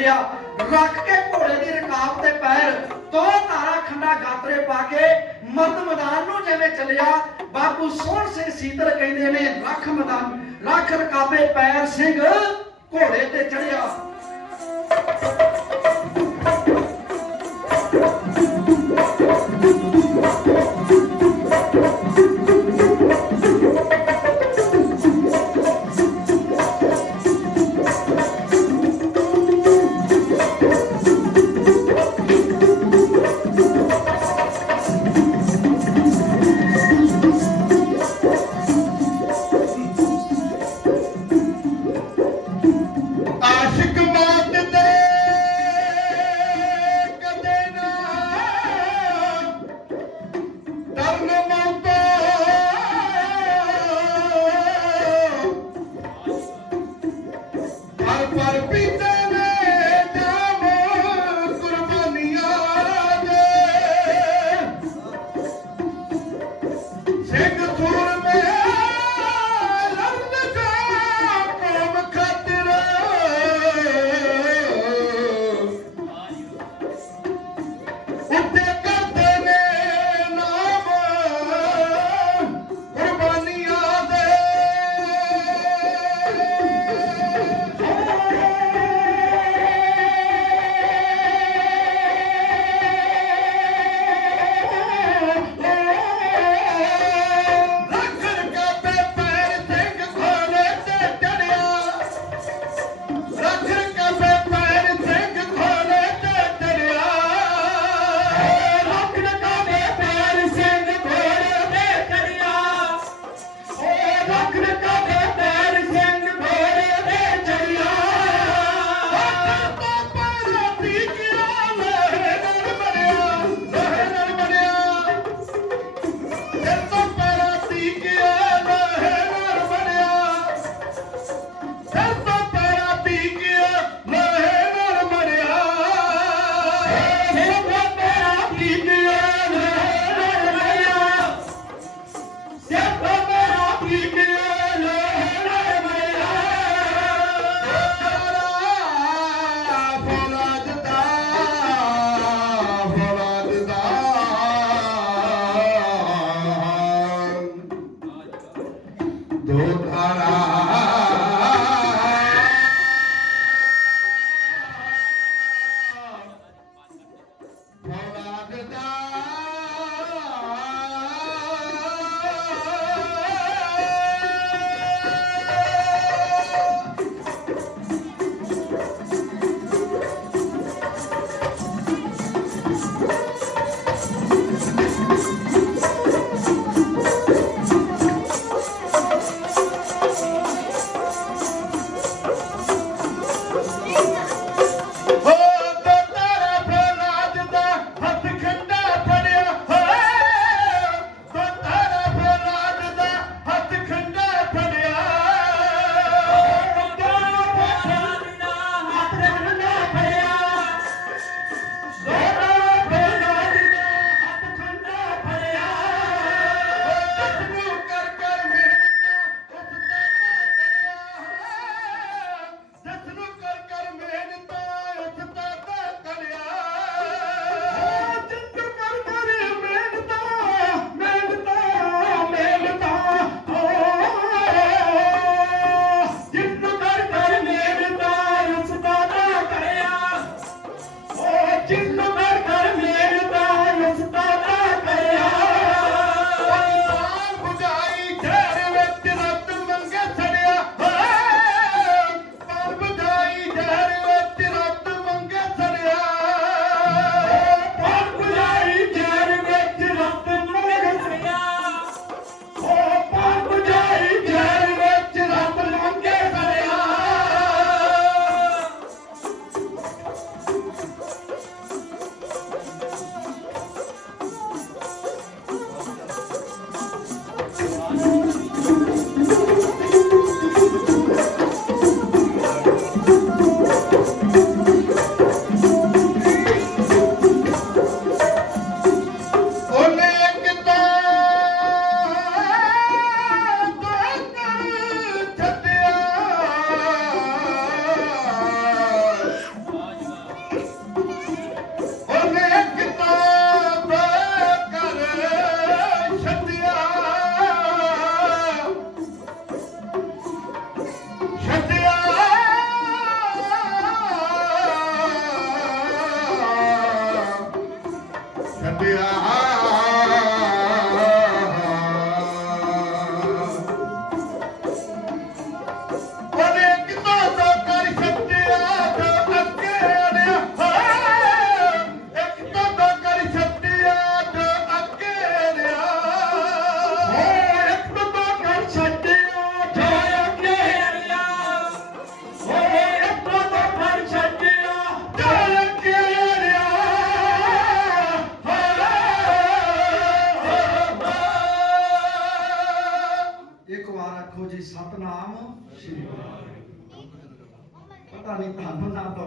ਚੜਿਆ ਰੱਖ ਕੇ ਘੋੜੇ ਦੀ ਰਕਾਬ ਤੇ ਪੈਰ ਦੋ ਤਾਰਾ ਖੰਡਾ ਗਾਤਰੇ ਪਾ ਕੇ ਮਰਦ ਮੈਦਾਨ ਨੂੰ ਜਿਵੇਂ ਚੱਲਿਆ, ਬਾਪੂ ਸੋਹਣ ਸਿੰਘ ਸੀਤਲ ਕਹਿੰਦੇ ਨੇ, ਰੱਖ ਮੈਦਾਨ, ਰੱਖ ਰਕਾਬੇ ਪੈਰ ਸਿੰਘ, ਘੋੜੇ ਤੇ ਚੜਿਆ ਉੱਥੇ ভোলা saber. 拿吗？是。我到底打不打到？